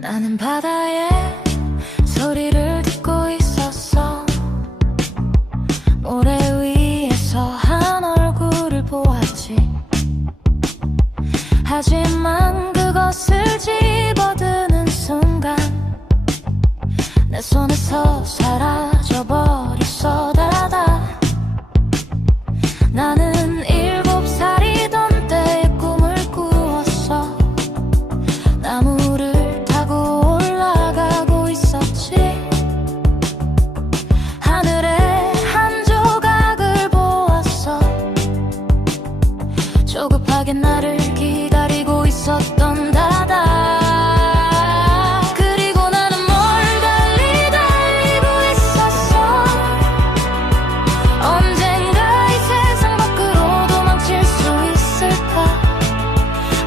나는 바다의 소리를 듣고 있었어. 모래 위에서 한 얼굴을 보았지. 하지만 그것을 집어드는 순간 내 손에서 사라져버렸어. 다다. 나는 7살이던 때의 꿈을 꾸었어. 나무를 타고 올라가고 있었지. 하늘에 한 조각을 보았어. 조급하게 나를 기다리고 있었던 다다. 그리고 나는 멀리 달리고 있었어. 언젠가 이 세상 밖으로 도망칠 수 있을까?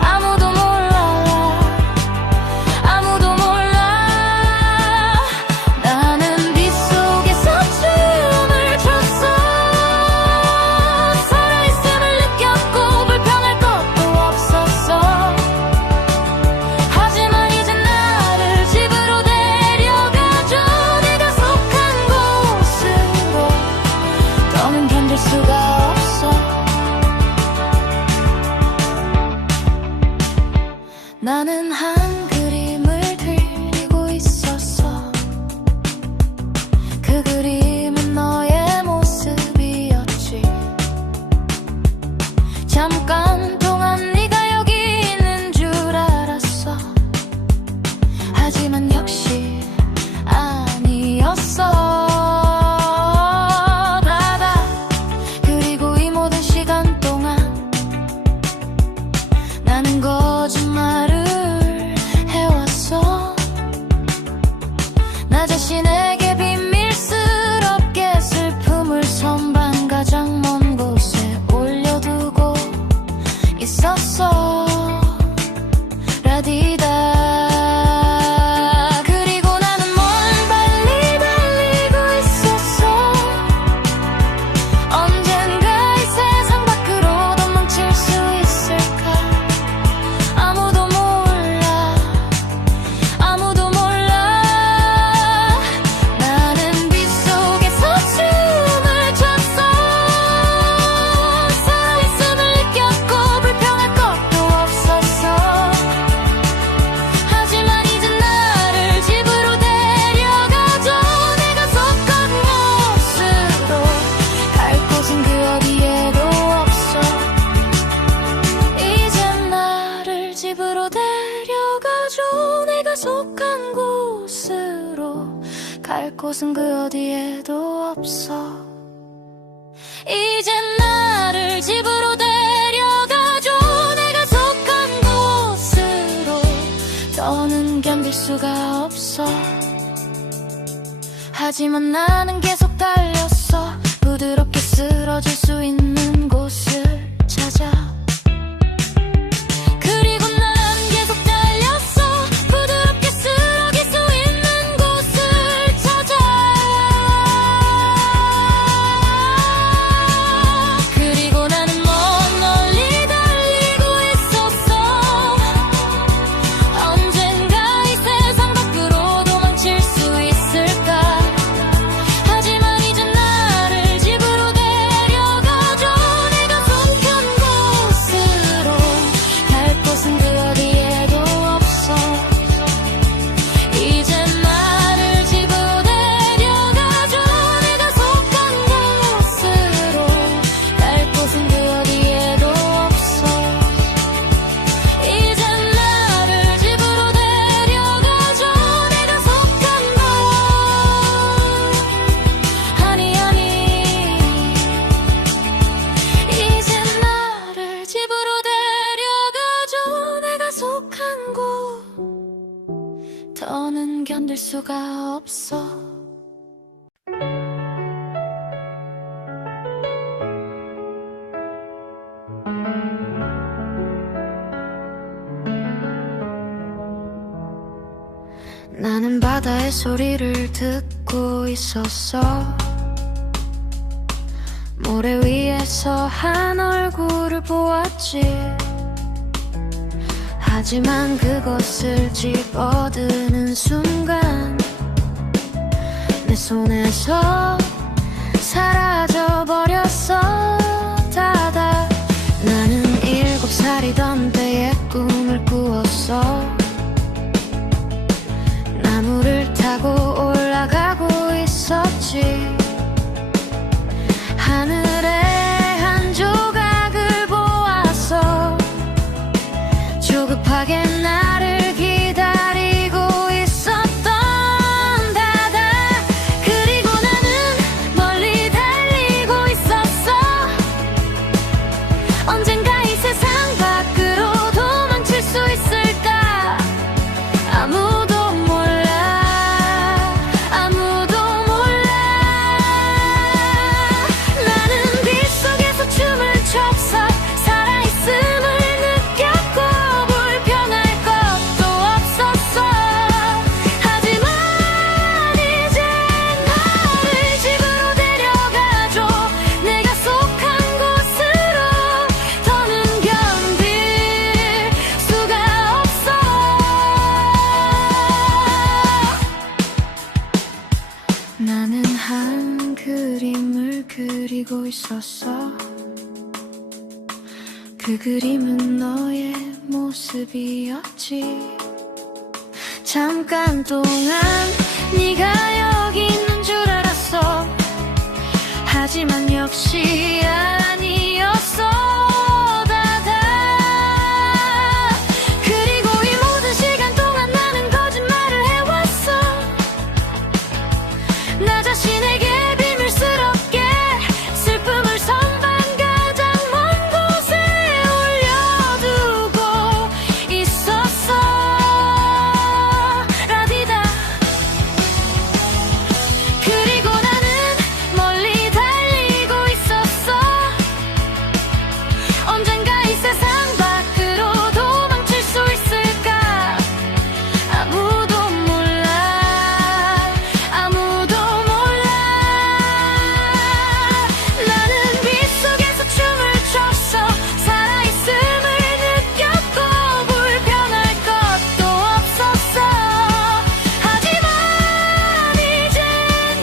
아무도 몰라. 아무도 몰라. 나는 빗속에서 춤을 췄어. 살아있음을 느꼈고 불편할 것도 없었어. 하지만 이제 나를 집으로 데려가줘. 내가 속한 곳으로. 더는 견딜 수가 없어. 나는 한 그림을 들고 있었어. 그 그림은 너의 모습이었지. 잠깐 동안 네가 여기 있는 줄 알았어. 하지만 역시 아니었어. 다다. 그리고 이 모든 시간 동안 나는 거짓말을 해왔어. 나 자신에게 비밀스럽게 슬픔을 선반 가장 먼 곳에 올려두고 있었어. 라디다. 그리고 나는 멀리 달리고 있었어. 언젠가 이 세상 밖으로 도망칠 수 있을까? 아무도 몰라. 아무도 몰라. 나는 빗속에서 춤을 췄어. 살아있음을 느꼈고 불편할 것도 없었어. 하지만 이제 나를 집으로 데려가줘. 내가 속한 곳으로. 갈 곳은 그 어디에도 없어. 이제 나를 집으로 데려가줘. 내가 속한 곳으로. 갈 곳은 그 어디에도 없어. 이제 나를 집으로 데려가줘. 내가 속한 곳으로. 더는 견딜 수가 없어. 하지만 나는 계속 달렸어. 부드럽게 쓰러질 수 있는 곳을 찾아. 그리고 난 계속 달렸어. 부드럽게 쓰러질 수 있는 곳을 찾아. 그리고 나는 먼 멀리 달리고 있었어. 언젠가 이 세상 밖으로 도망칠 수 있을까? 하지만 이제 나를 집으로 데려가줘. 내가 속한 곳으로. 갈 곳은 그 어디에도 없어. 이제 나를 집으로 데려가줘. 내가 속한 곳으로. 갈 곳은 그 어디에도 없어. 이제 나를 집으로 데려가줘. 내가 속한 곳. 아니 이제 나를 집으로 데려가줘. 내가 속한 곳. 더는 견딜 수가 없어. 나는 바다의 소리를 듣고 있었어. 모래 위에서 한 얼굴을 보았지. 하지만 그것을 집어드는 순간 내 손에서 사라져버렸어. 다다. 나는 7살이던 때의 꿈을 꾸었어. 나무를 타고 올라가고 있었지. 하늘에 한 조각을 보았어. 조급하게 나를 기다리고 있었던 다다. 그리고 나는 멀리 달리고 있었어. 언젠가 이 세상 밖으로 도망칠 수 있을까? 아무도 몰라. 아무도 몰라. 나는 빗속에서 춤을 췄어. 살아있음을 느꼈고 불평할 것도 없었어. 하지만 이제 나를 집으로 데려가줘. 내가 속한 곳으로. 더는 견딜 수가 없어. 나는 한 그림을 그리고 있었어. 그 그림은 너의 모습이었지. 잠깐 동안 네가 여기 있는 줄 알았어. 하지만 역시 아니었어. 다다. 그리고 이 모든 시간 동안 나는 거짓말을 해왔어. 나 자신에게 비밀스럽게 슬픔을 선반 가장 먼 곳에 올려두고 있었어. 라디다. 그리고 나는 멀리 달리고 있었어. 언젠가 이 세상 밖으로 도망칠 수 있을까? 아무도 몰라. 아무도 몰라. 나는 빗속에서 춤을 췄어. 살아있음을 느꼈고 불평할 것도 없었어. 하지만 이제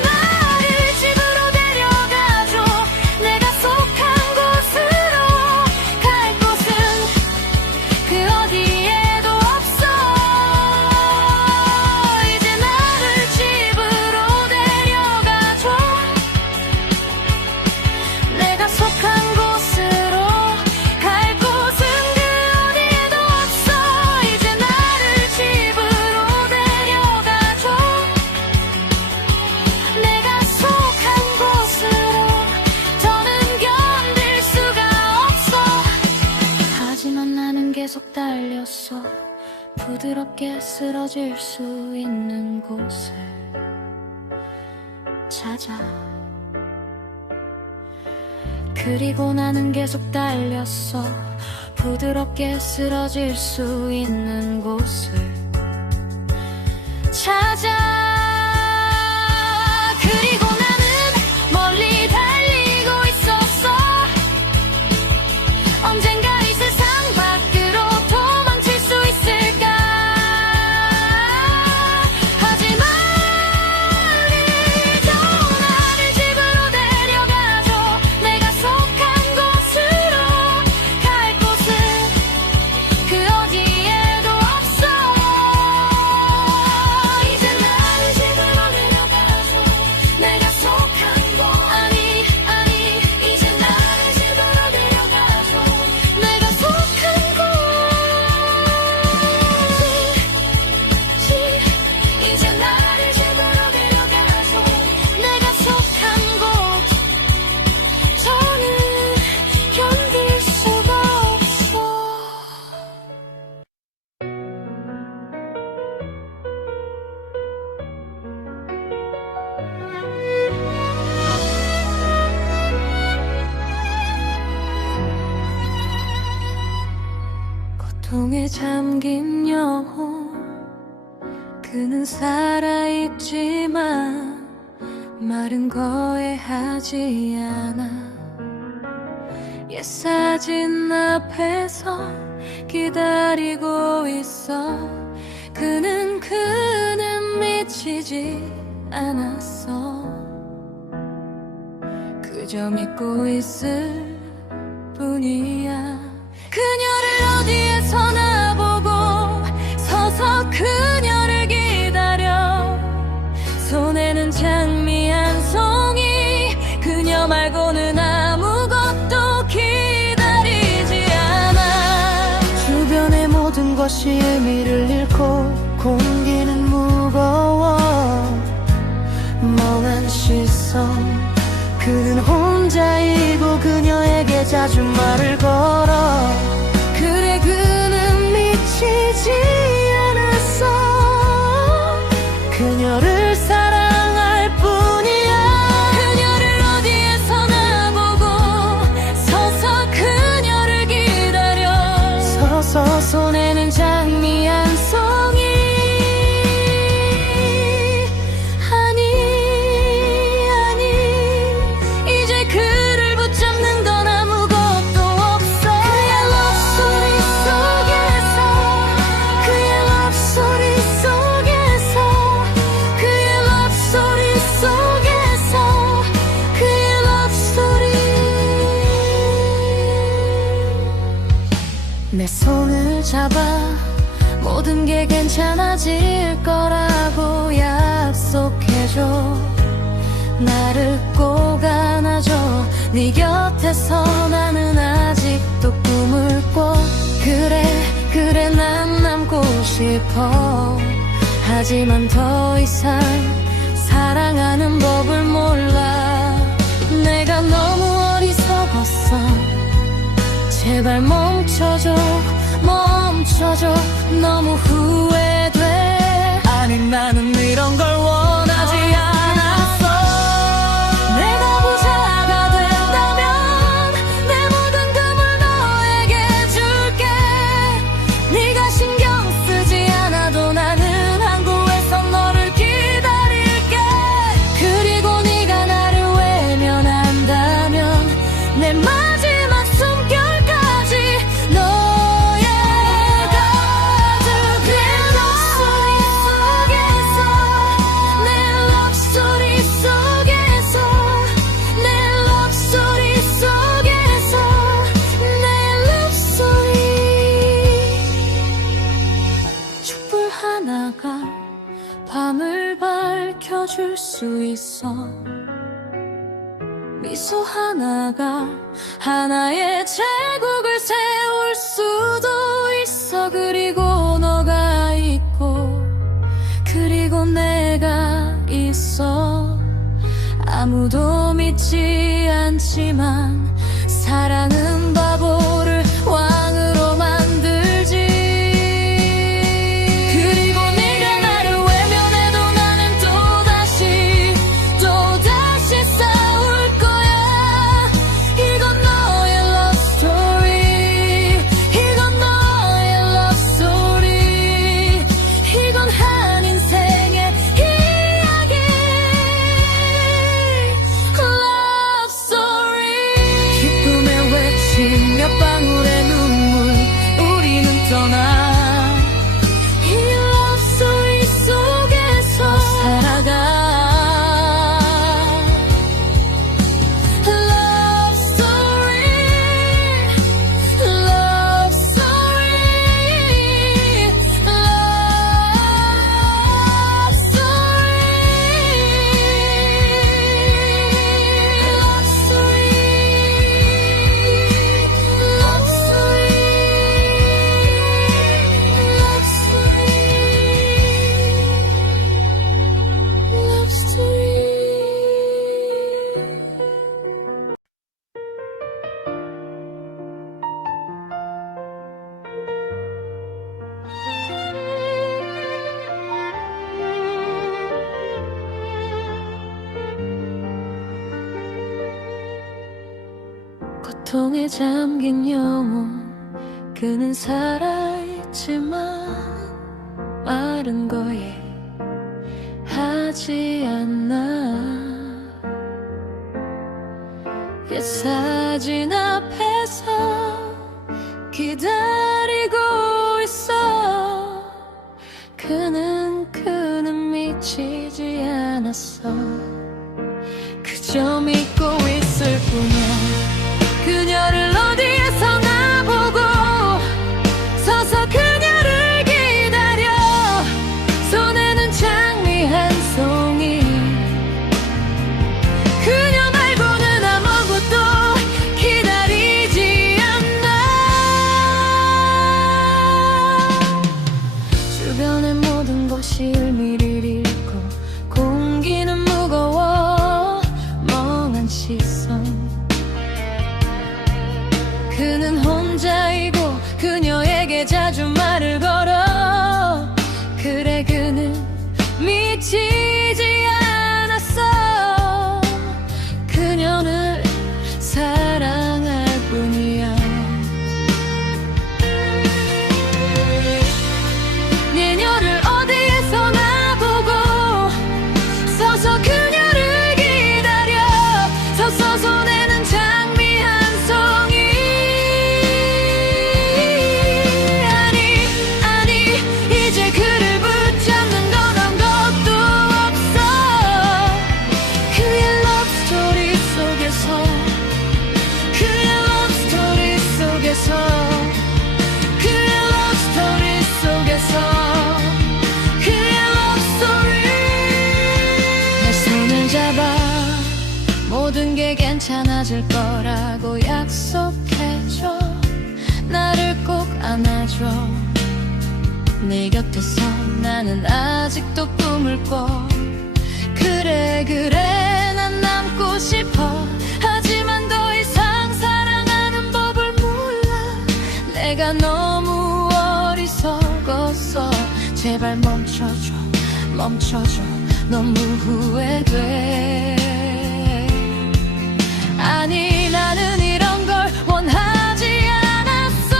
나를 집으로 데려가줘. 내가 속한 곳으로. 갈 곳은 그 어디에도 없어. 이제 나를 집으로 데려가줘. 내가 속한 곳으로. 갈 곳은 그 어디에도 없어. 이제 나를 집으로 데려가줘. 내가 속한 곳으로. 더는 견딜 수가 없어. 하지만 나는 계속 달렸어. 부드럽게 쓰러질 수 있는 곳을 찾아. 그리고 나는 계속 달렸어. 부드럽게 쓰러질 수 있는 곳을 찾아. 그리고 나는 멀리 달리고 있었어. 언젠가 이 세상 밖으로 도망칠 수 있을까? 하지만 이제 나를 집으로 데려가줘. 내가 속한 곳으로. 갈 곳은 그 어디에도 없어. 이제 나를 집으로 데려가줘. 내가 속한 곳. 아니 이제 나를 집으로 데려가줘. 내가 속한 곳. 이제 나를 집으로 데려가줘. 내가 속한 곳. 더는 견딜 수가 없어. 고통에 잠긴 영혼. 그는 살아있지만 말은 거의 하지 않아. 옛 사진 앞에서 기다리고 있어. 그는 미치지 않았어. 그저 믿고 있을 뿐이야. 그녀를 어디에서나 보고 서서 그녀를 기다려. 손에는 장미 한 송이. 그녀 말고는 아무것도 기다리지 않아. 주변의 모든 것이 의미를 잃고 공기는 무거워. 멍한 시선. 그는 혼자이고 그녀에게 자주 말을 걸어. 그래 그는 미치지 않았어. 그녀를 사랑할 뿐이야. 그녀를 어디에서나 보고 서서 그녀를 기다려. 서서 손에는 장미 한 송이. 내 손을 잡아. 모든 게 괜찮아질 거라고 약속해줘. 나를 꼭 안아줘. 네 곁에서 나는 아직도 꿈을 꿔. 그래 난 남고 싶어. 하지만 더 이상 사랑하는 법을 몰라. 내가 너무 어리석었어. 제발 멈춰줘. 너무 후회돼. 아니 나는 이런 걸 원하지 않았어. 내가 부자가 된다면 내 모든 금을 너에게 줄게. 네가 신경 쓰지 않아도 나는 항구에서 너를 기다릴게. 그리고 네가 나를 외면한다면 내 마지막 숨결까지 너의 가득. 내 목소리 속에서 내 럽소리 속에서 내 럽소리 속에서 내 럽소리. 촛불 하나가 밤을 밝혀줄 수 있어. 미소 하나가 하나의 제국을 세울 수도 있어. 그리고 너가 있고 그리고 내가 있어. 아무도 믿지 않지만 사랑은 바보를 왕으로 만들지. 그리고 네가 나를 외면해도 나는 또다시 싸울 거야. 이건 너의 love story. 이건 너의 love story. 이건 한 인생의 이야기. Love story. 기쁨의 외침 몇 방울의 눈물. 우리는 떠나. 이 love story 속에서 살아가. Love story. Love story. Love story. Love story. Love story. Love story. 고통에 잠긴 영혼. 그는 살아있지만 마른 거에 하지 않나. 옛 사진 앞에서 기다리고 있어. 그는 미치지 않았어. 그저 믿고 있을 뿐이야. 그녀를 어디에서 나보고 서서 그녀를 기다려. 손에는 장미 한 송이. 그녀 말고는 아무것도 기다리지 않나. 주변의 모든 것이 의미를 잃고 공기는 무거워 멍한 시선. 그는 혼자이고 그녀에게 자주 말을 걸어. 그래 그는 미치지 않았어. 그녀를 사랑할 뿐이야. 그녀를 어디에서 나보고 서서 그녀를 기다려. 서서 손에는 장미 한 송이. 아니 이제 그를 붙잡는 건 아무것도 없어. 그의 러브스토리 속에서 그의 러브스토리 속에서 그의 러브스토리 속에서 그의 러브스토리. 내 손을 잡아 모든 게 괜찮아질 거라고 약속해줘. 나를 꼭 안아줘. 네 곁에서 나는 아직도 꿈을 꿔. 그래 난 남고 싶어. 하지만 더 이상 사랑하는 법을 몰라. 내가 너무 어리석었어. 제발 멈춰줘. 너무 후회돼. 아니 나는 이런 걸 원하지 않았어.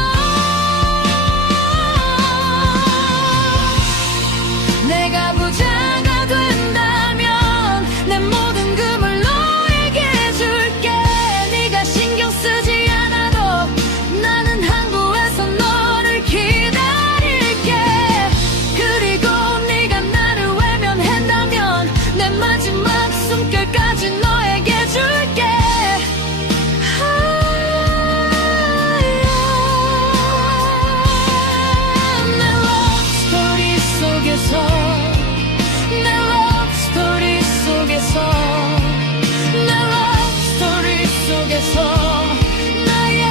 내가 부자가 된다면 내 모든 금을 너에게 줄게. 네가 신경 쓰지 않아도 나는 항구에서 너를 기다릴게. 그리고 네가 나를 외면한다면 내 마지막 숨결까지 너에게 줄게. 내 러브스토리 속에서 내 러브스토리 속에서 내 러브스토리 속에서 나의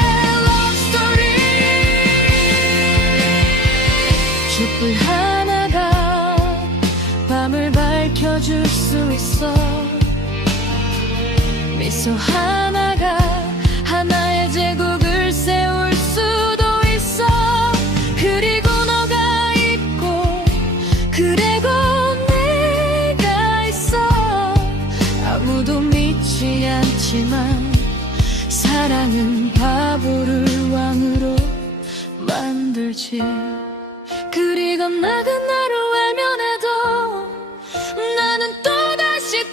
러브스토리. 촛불 하나가 밤을 밝혀줄 수 있어. 미소 하나가 하나의 제국을 세울 수도 있어. 그리고 너가 있고 그리고 내가 있어. 아무도 믿지 않지만 사랑은 바보를 왕으로 만들지. 그리고 나가 나를 외면해도 나는 또다시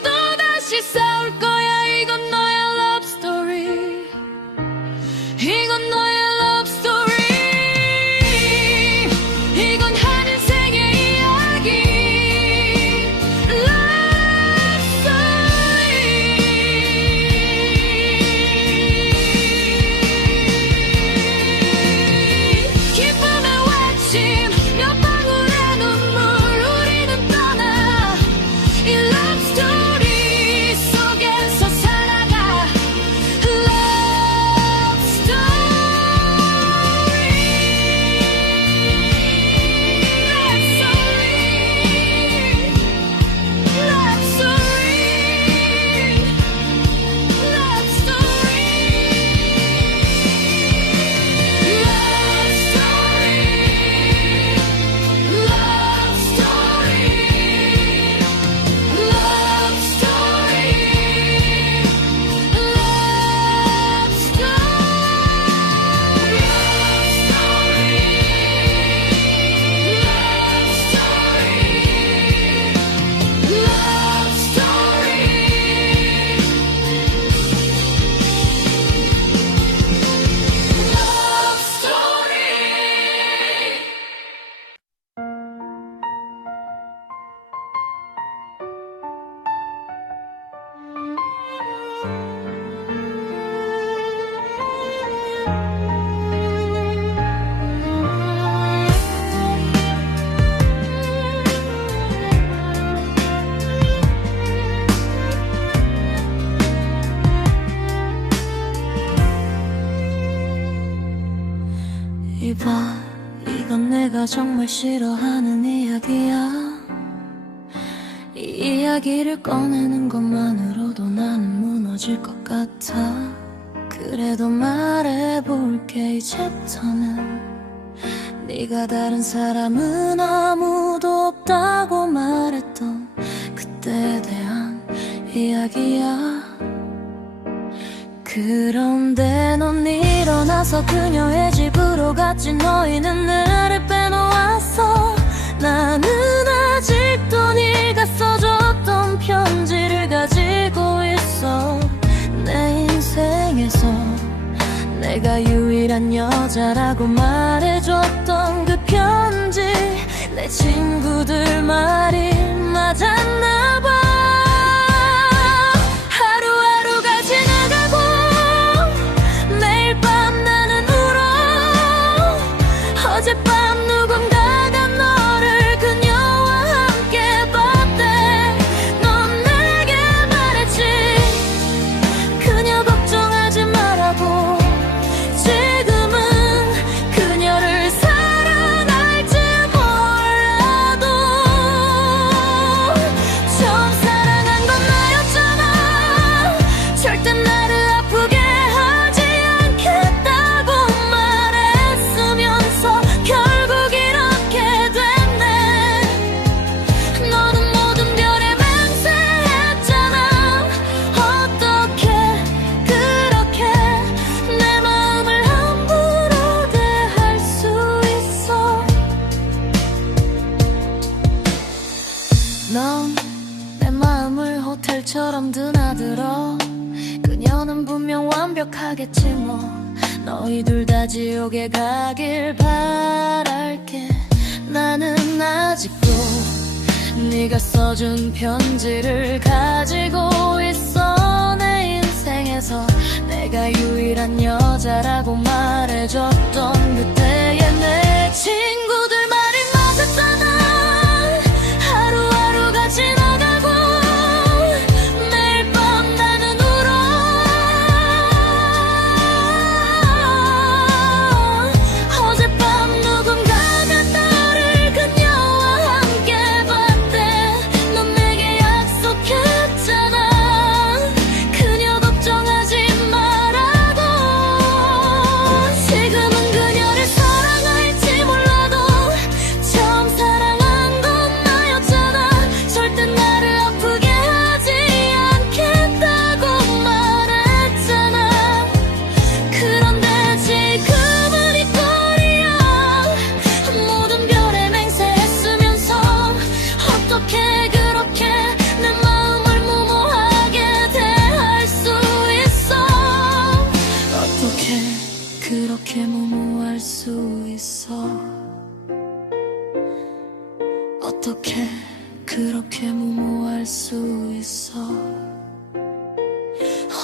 싸울 거야. 이건 너의 love story. 이건 너의 love story. 이건 한 인생의 이야기. Love story. 기쁨의 외침 몇 방울의 눈물. 이봐, 이건 내가 정말 싫어하는 이야기야. 이 이야기를 꺼내는 것만으로도 나는 무너질 것 같아. 그래도 말해볼게. 이제부터는 네가 다른 사람은 아무도 없다고 말했던 그때에 대한 이야기야. 그런데 넌 일어나서 그녀의 집으로 갔지. 너희는 나를 빼놓았어. 나는 아직도 네가 써줬던 편지를 가지고 있어. 내 인생에서 내가 유일한 여자라고 말해줬던 그 편지, 내 친구들 말이 맞았나 봐. 하루하루가 지나가고 매일 밤 나는 울어. 어젯밤 누군가가 너를 그녀와 함께 봤대. 넌 내게 말했지, 그녀 걱정하지 말라고. 지금은 그녀를 사랑할지 몰라도 처음 사랑한 건 나였잖아. 절대 나를 아프게 하지 않겠다고 말했으면서 결국 이렇게 됐네. 너는 모든 별에 맹세했잖아. 어떻게 그렇게 내 마음을 함부로 대할 수 있어. 넌 내 마음을 호텔처럼 드나들어. 그녀는 분명 완벽하겠지 뭐. 너희 둘 다 지옥에 가길 바랄게. 나는 아직도 네가 써준 편지를 가지고 있어. 내 인생에서 내가 유일한 여자라고 말해줬던 그때의 내 친구들 말이 맞았잖아. 하루하루가 지나가고 매일 밤 나는 울어. 어젯밤 누군가가 너를 그녀와 함께 봤대. 넌 내게 약속했잖아. 그녀 걱정하지 말라고. 지금은 그녀를 사랑할지 몰라도 처음 사랑한 건 나였잖아. 절대 나를 아프게 하지 않겠다고 말했잖아. 그런데 지금은 이 꼴이야. 모든 별에 맹세했으면서 어떻게 그렇게 내 마음을 무모하게 대할 수 있어. 어떻게 그렇게 무모할 수 있어. 어떻게 그렇게 무모할 수 있어.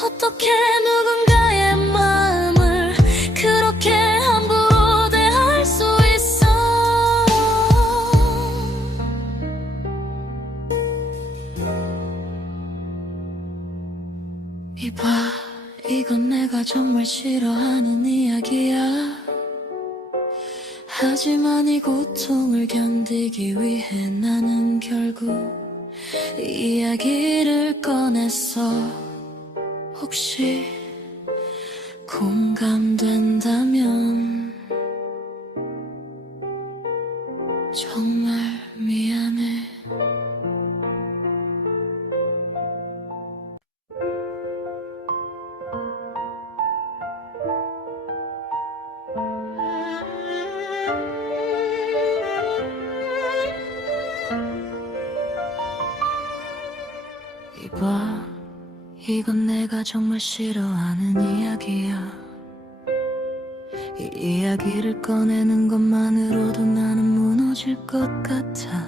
어떻게 누군가의 마음을 그렇게 함부로 대할 수 있어. 이봐, 이건 내가 정말 싫어하는 이야기야. 하지만 이 고통을 견디기 위해 나는 결국 이 이야기를 꺼냈어. 혹시 공감된다면 정말 미안해. 이봐, 이건 내가 정말 싫어하는 이야기야. 이 이야기를 꺼내는 것만으로도 나는 무너질 것 같아.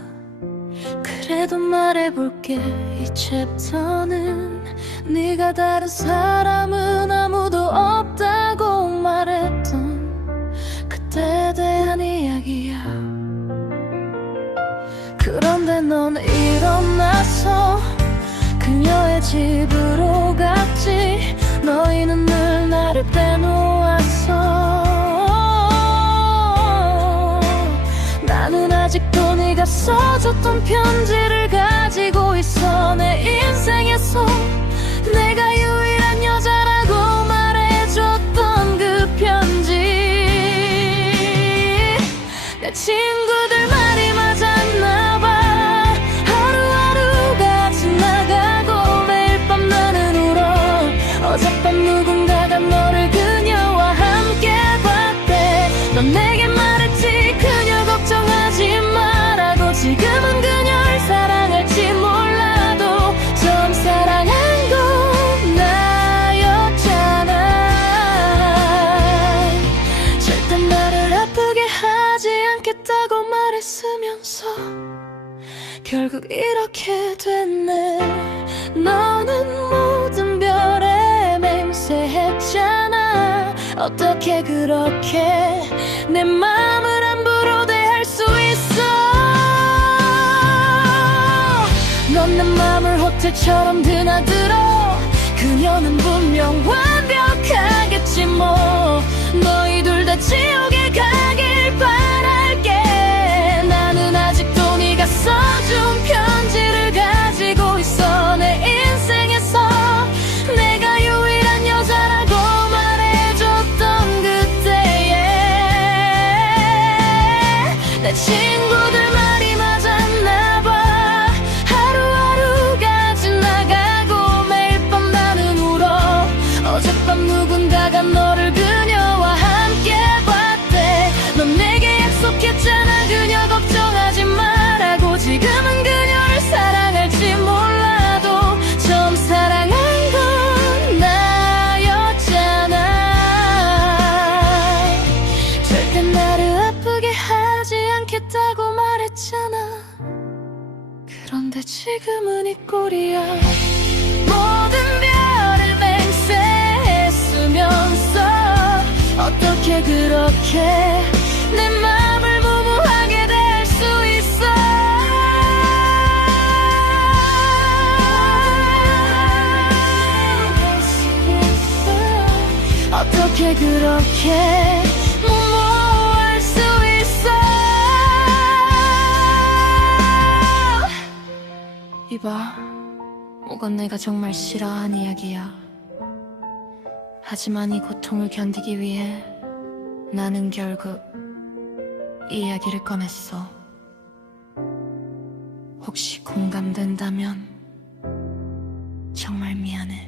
그래도 말해볼게. 이 챕터는 네가 다른 사람은 아무도 없다고 말했던 그때에 대한 이야기야. 그런데 넌 일어나서 그녀의 집으로 갔지. 너희는 늘 나를 빼놓았어. 써줬던 편지를 가지고 있어. 내 인생에서 내가 유일한 여자라고 말해줬던 그 편지. 내 친구들 말이 맞았나봐. 하루하루가 지나가고 매일 밤 나는 울어. 어젯밤 누군가가 너를 그녀와 함께 봤대. 넌 내게 말했지 그녀 걱정하지 말라고. 지금은 그녀를 사랑할지 몰라도 처음 사랑한 건 나였잖아. 절대 나를 아프게 하지 않겠다고 말했으면서 결국 이렇게 됐네. 너는 모든 별에 맹세했잖아. 어떻게 그렇게 내 마음을 함부로 대할 수 있어. 넌 내 마음을 호텔처럼 드나들어. 그녀는 분명 완벽하겠지 뭐. 너희 둘 다 지옥에 가길 바랄게. 나는 아직도 네가 써준 편지를 가지고 있어. 내 인생에서 내가 유일한 여자라고 말해줬던 그때에 내 친구들 말이 맞았나봐. 하루하루가 지나가고 매일 밤 나는 울어. 어젯밤 누군가가 너를 그녀와 함께 봤대. 넌 내게 약속했잖아 그녀 걱정하지 말라고. 지금은 그녀를 사랑할지 몰라도 처음 사랑한 건 나였잖아. 절대 나를 아프게 하지 않겠다고 말했잖아. 그런데 지금은 이 꼴이야. 모든 별을 맹세했으면서 어떻게 그렇게 내 마음을 무모하게 대할 수 있어. 어떻게 그렇게 무모할 수 있어. 이봐, 이건 내가 정말 싫어하는 이야기야. 하지만 이 고통을 견디기 위해 나는 결국 이 이야기를 꺼냈어. 혹시 공감된다면 정말 미안해.